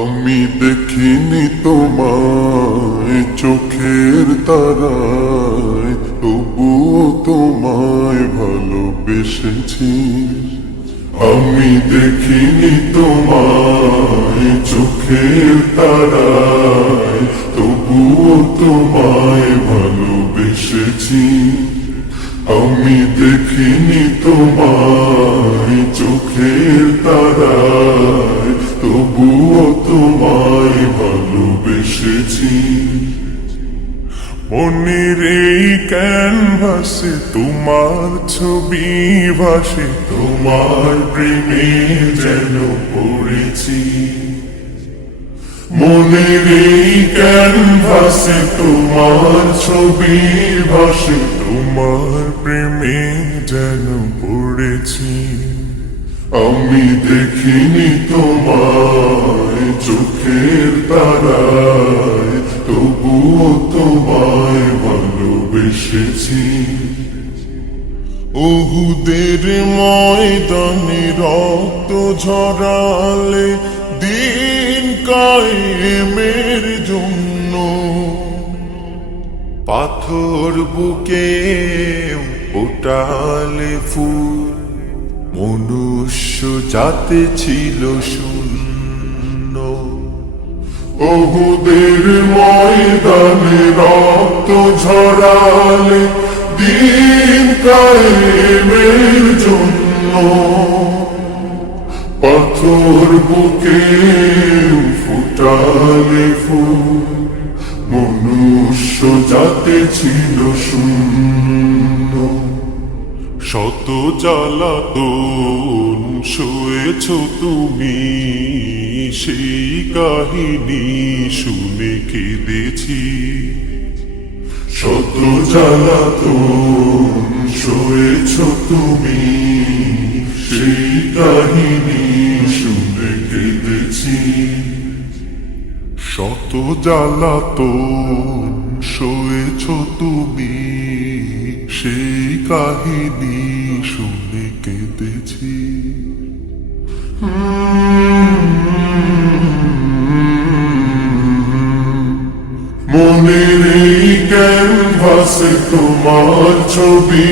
আমি দেখিনি তোমায় চোখের তারায়, তবুও তোমায় ভালোবেসেছি। আমি দেখিনি তোমায় চোখের তারায়, তবুও তোমায় ভালোবেসেছি। আমি দেখিনি তোমায় চোখের তারায়, তবুও তোমায় ভালোবেসেছি। মনের এই ক্যানভাসে তোমার ছবি ভাসে, তোমার প্রেমে যেন পড়েছি। মনের এই ক্যানভাসে তোমার ছবি ভাসে, তোমার প্রেমে যেন পড়েছি। আমি দেখিনি তোমায় চোখের তারায়, তবুও তোমায় ভালোবেসেছি। উহুদের ময়দানে রক্ত ঝরালে দিন কায়েমের জন্য, পাথর বুকে ফোটালে ফুল, মনুষ্য জাতি ছিল শূন্য। উহুদের ময়দানে রক্ত ঝরালে দিন কায়েমের জন্য, পাথর বুকে ফুটালে ফুল, মনুষ্য জাতি ছিল শূন্য। শত জ্বালাতন সয়েছ তুমি, সেই কাহিনী শুনে কেঁদেছি। শত জ্বালাতন সয়েছ তুমি, সেই কাহিনী শুনে কেঁদেছি। শত জ্বালাতন সয়েছ তুমি, সেই কাহিনী শুনে কেঁদেছি। মনের এই ক্যানভাসে তোমার ছবি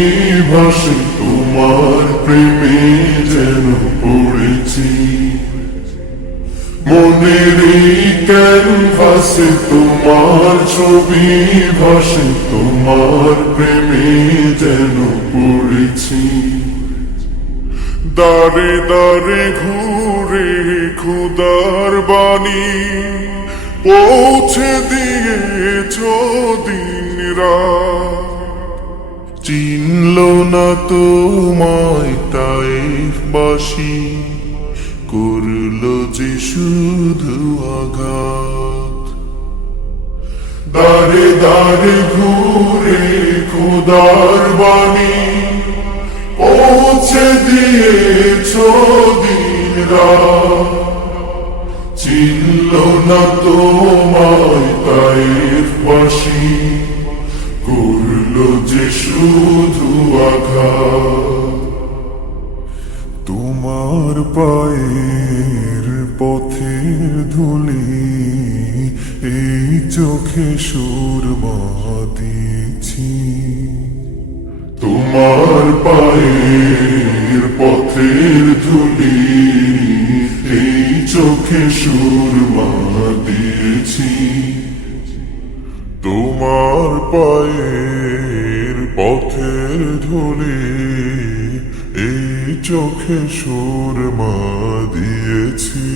ভাসে, তোমার প্রেমে যেন পড়েছি। মনের এই ক্যানভাসে তোমার ছবি ভাসে, তোমার প্রেমে যেন পড়েছি। দারে দারে ঘুরে খুদার বাণী পৌঁছে দিয়েছ দিন রাত, চিনল না তোমায় তাইফবাসী, করল যে শুধু আঘাত। দারে দারে ঘুরে খোদার বাণী পৌঁছে দিয়েছ দিন রাত, চিনল না তোমায় তাইফবাসী, করল যে শুধু আঘাত। তোমার পায়ের পথের ধুলি এই চোখে সুরমা দিয়েছি। তোমার পায়ের পথের ধুলি এই চোখে সুরমা দিয়েছি। তোমার পায়ের পথের ধুলি এই চোখে সুরমা দিয়েছি।